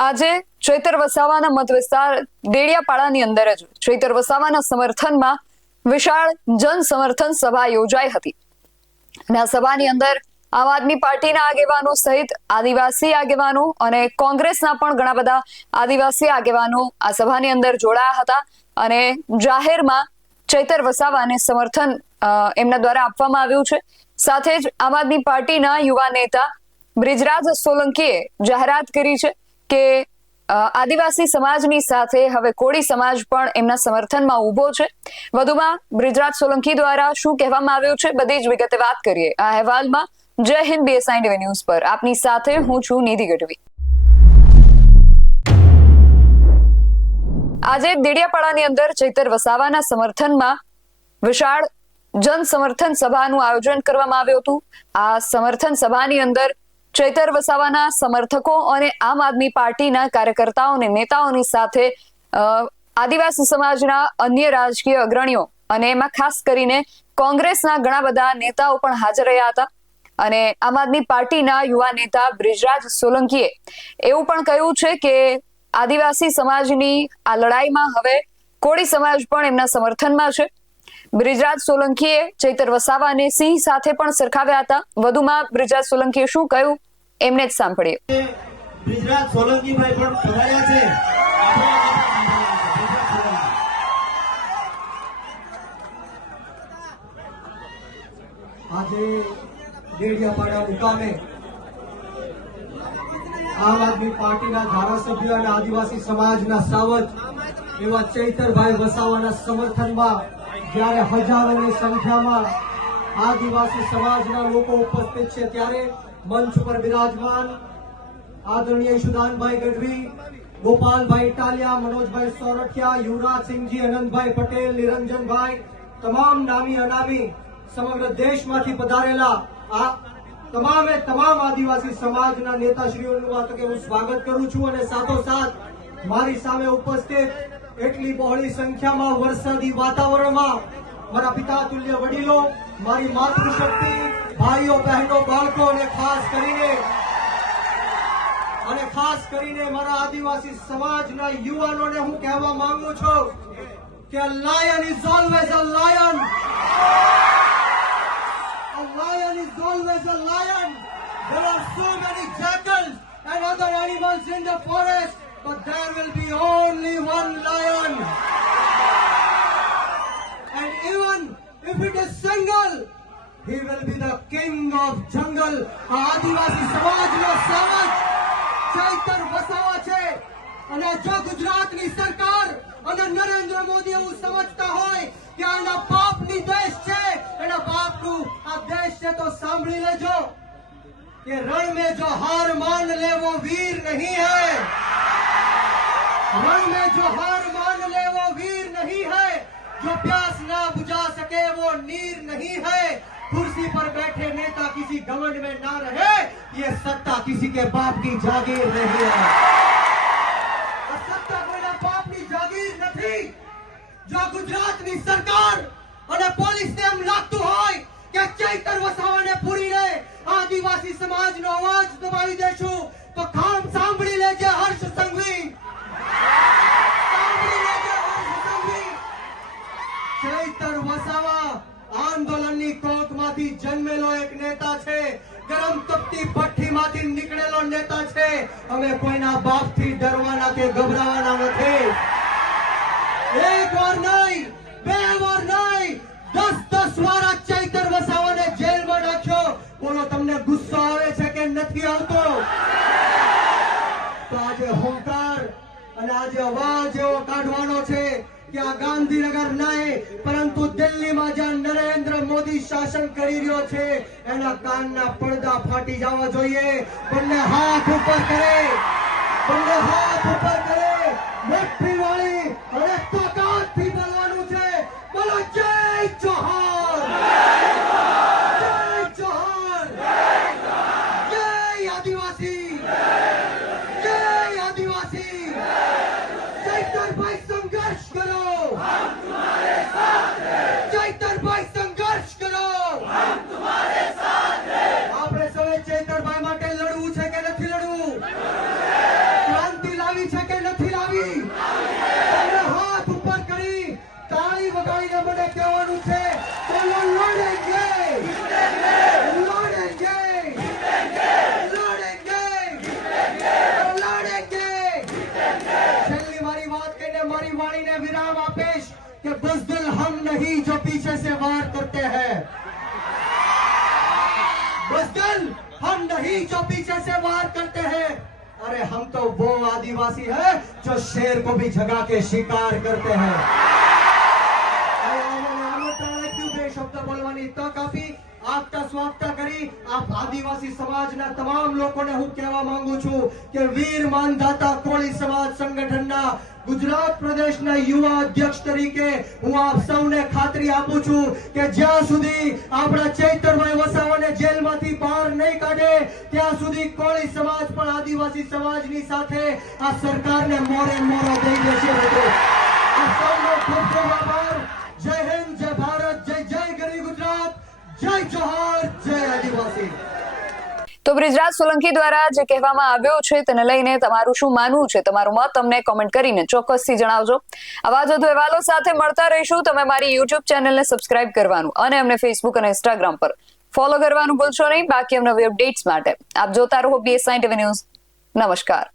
આજે ચૈતર વસાવાના મત વિસ્તાર દેડિયાપાડાની અંદર જ ચૈતર વસાવાના સમર્થનમાં વિશાળ જન સમર્થન સભા યોજાઈ હતી અને આ સભાની અંદર આમ આદમી પાર્ટીના આગેવાનો સહિત આદિવાસી આગેવાનો અને કોંગ્રેસના પણ ઘણા બધા આદિવાસી આગેવાનો આ સભાની અંદર જોડાયા હતા અને જાહેરમાં ચૈતર વસાવાને સમર્થન એમના દ્વારા આપવામાં આવ્યું છે। સાથે જ આમ આદમી પાર્ટીના યુવા નેતા બ્રિજરાજ સોલંકીએ જાહેરાત કરી છે કે આદિવાસી સમાજની સાથે હવે કોળી સમાજ પણ એમના સમર્થનમાં ઊભો છે। વધુમાં બ્રિજરાજ સોલંકી દ્વારા શું કહેવામાં આવ્યું છે બધી જ વિગતે વાત કરીએ આ અહેવાલમાં। જય હિન્દ BSI TV ન્યૂઝ પર આપની સાથે હું છું નિધિ ગઢવી। આજે દેડિયાપાડાની અંદર ચૈતર વસાવાના સમર્થનમાં વિશાળ જન સમર્થન સભાનું આયોજન કરવામાં આવ્યું હતું। આ સમર્થન સભાની અંદર ચૈતર વસાવાના સમર્થકો અને આમ આદમી પાર્ટીના કાર્યકર્તાઓ અને નેતાઓની સાથે આદિવાસી સમાજના અન્ય રાજકીય અગ્રણીઓ અને એમાં ખાસ કરીને કોંગ્રેસના ઘણા બધા નેતાઓ પણ હાજર રહ્યા હતા અને આમ આદમી પાર્ટીના યુવા નેતા બ્રિજરાજ સોલંકીએ એવું પણ કહ્યું છે કે આદિવાસી સમાજની આ લડાઈમાં હવે કોળી સમાજ પણ એમના સમર્થનમાં છે। બ્રિજરાજ સોલંકીએ ચૈતર વસાવાને સિંહ સાથે પણ સરખાવ્યા હતા। વધુમાં બ્રિજરાજ સોલંકીએ શું કહ્યું એમને જ સાંભળીએ। બ્રિજરાજ સોલંકીભાઈ પણ પધાર્યા છે। આજે દેડિયાપાડા મુકામે આમ આદમી પાર્ટીના ધારાસભ્ય અને આદિવાસી સમાજના સાવજ એવા ચૈતરભાઈ વસાવાના સમર્થનમાં જ્યારે હજારોની સંખ્યામાં આદિવાસી સમાજના લોકો ઉપસ્થિત છે ત્યારે મંચ પર બિરાજમાન આદરણીય ઈશુદાનભાઈ ગઢવી, ગોપાલભાઈ ઇટાલિયા, મનોજભાઈ સોરઠિયા, યુવરાજસિંહજી, અનંતભાઈ પટેલ, નિરંજનભાઈ, તમામ નામી અનામી સમગ્ર દેશમાંથી પધારેલા આ તમામ આદિવાસી સમાજના નેતાશ્રીઓનું આ તકે હું સ્વાગત કરું છું અને સાથોસાથ મારી સામે ઉપસ્થિત એટલી બહોળી સંખ્યામાં વરસાદી વાતાવરણમાં મારા પિતા તુલ્ય વડીલો, મારી માતૃશક્તિ, ભાઈઓ બહેનો બાળકો અને ખાસ કરીને મારા આદિવાસી સમાજના યુવાનોને હું કહેવા માંગુ છું કે lion is always a lion, a lion is always a lion. There are so many jackals and other animals in the forest, but there will be only one lion. And even if it is single, he will be the king of jungle. આદિવાસી સમાજનો સાવજ ચૈતર વસાવા છે અને જો ગુજરાતની સરકાર અને નરેન્દ્ર મોદી એવું સમજતા હોય કે આના બાપની દેશ છે, એના બાપનું આ દેશ છે, તો સાંભળી લેજો કે રણ में जो हार मान ले वो वीर नहीं है, रण में जो हार मान ले वो वीर नहीं है, जो प्यास ना बुझा सके वो नीर नहीं है, कुर्सी पर बैठे नेता किसी घमंड में ना रहे, ये सत्ता किसी के बाप की जागीर नहीं है। सत्ता कोईना बापनी जागीर નથી। જો ગુજરાતની સરકાર અને પોલીસને એમ લાગતું હોય કે ચૈતર વસાવાને પૂરીને આદિવાસી સમાજનો અવાજ દબાવી દેશું તો કામ સાંભળી લેજે હર્ષ સંઘવી, સાંભળી લેજે હર્ષ સંઘવી। ચૈતર વસાવા આંદોલનની કોકમાંથી જન્મેલો એક નેતા છે, ગરમ તપતી ભઠ્ઠીમાંથી નીકળેલો નેતા છે। અમે કોઈના બાપથી ડરવાના કે ગભરાવાના નથી। एक बार नहीं, बे बार नहीं, 10 વાર આ ચૈતર વસાવાને જેલમાં નાખ્યો। બોલો તમને ગુસ્સો આવે છે કે નથી આવતો? તો આજે હોંકાર અને આજે અવાજ એવો કાઢવાનો છે કે આ ગાંધીનગર નહીં પરંતુ દિલ્હીમાં જ્યાં નરેન્દ્ર મોદી શાસન કરી રહ્યો છે એના કાનના પડદા ફાટી જવા જોઈએ। બંને હાથ ઉપર કરે, બંને હાથ ઉપર કરે, મુઠ્ઠી વાળી અને તાકાતથી બોલવાનું છે। બોલો જય જોહર, જય જોહર, જય આદિવાસી, જય આદિવાસી। ચૈતરભાઈ સંઘર્ષ કરો, हम तुम्हारे साथ हैं। ચૈતરભાઈ સંઘર્ષ કરો, हम तुम्हारे साथ हैं। આપણે સૌએ ચૈતરભાઈ માટે લડવું છે કે નથી લડવું? ક્રાંતિ कि बुज़दिल हम नहीं जो पीछे से वार करते हैं, बुज़दिल हम नहीं जो पीछे से वार करते हैं, अरे हम तो वो आदिवासी है जो शेर को भी जगा के शिकार करते हैं. બે શબ્દ બોલવાની તક આપી આગતા સ્વાગતા કરી આપ આદિવાસી સમાજના તમામ લોકોને હું કહેવા માંગુ છું કે વીર માનધાતા કોળી સમાજ સંગઠનના ગુજરાત પ્રદેશના યુવા અધ્યક્ષ તરીકે હું આપ સૌને ખાતરી આપું છું કે જ્યાં સુધી આપણા ચૈતરભાઈ વસાવાને જેલમાંથી બહાર નહીં કાઢે ત્યાં સુધી કોળી સમાજ પણ આદિવાસી સમાજની સાથે આ સરકારને મોરે મોરો દઈ દેશે. આપ સૌનો ખૂબ ખૂબ આભાર. જય હિન્દ, જય ભારત, જય જય ગરી ગુજરાત, જય જોહાર, જય આદિવાસી. તો બ્રિજરાજ સોલંકી દ્વારા જે કહેવામાં આવ્યો છે તેને લઈને તમારું શું માનવું છે, તમારું મત અમને કોમેન્ટ કરીને ચોક્કસથી જણાવજો. આવા જ વધુ અહેવાલો સાથે મળતા રહીશું. તમે મારી યુટ્યુબ ચેનલને સબસ્ક્રાઇબ કરવાનું અને અમને ફેસબુક અને ઇન્સ્ટાગ્રામ પર ફોલો કરવાનું ભૂલશો નહીં. બાકી નવી અપડેટ્સ માટે આપ જોતા રહો BSI TV ન્યૂઝ. નમસ્કાર.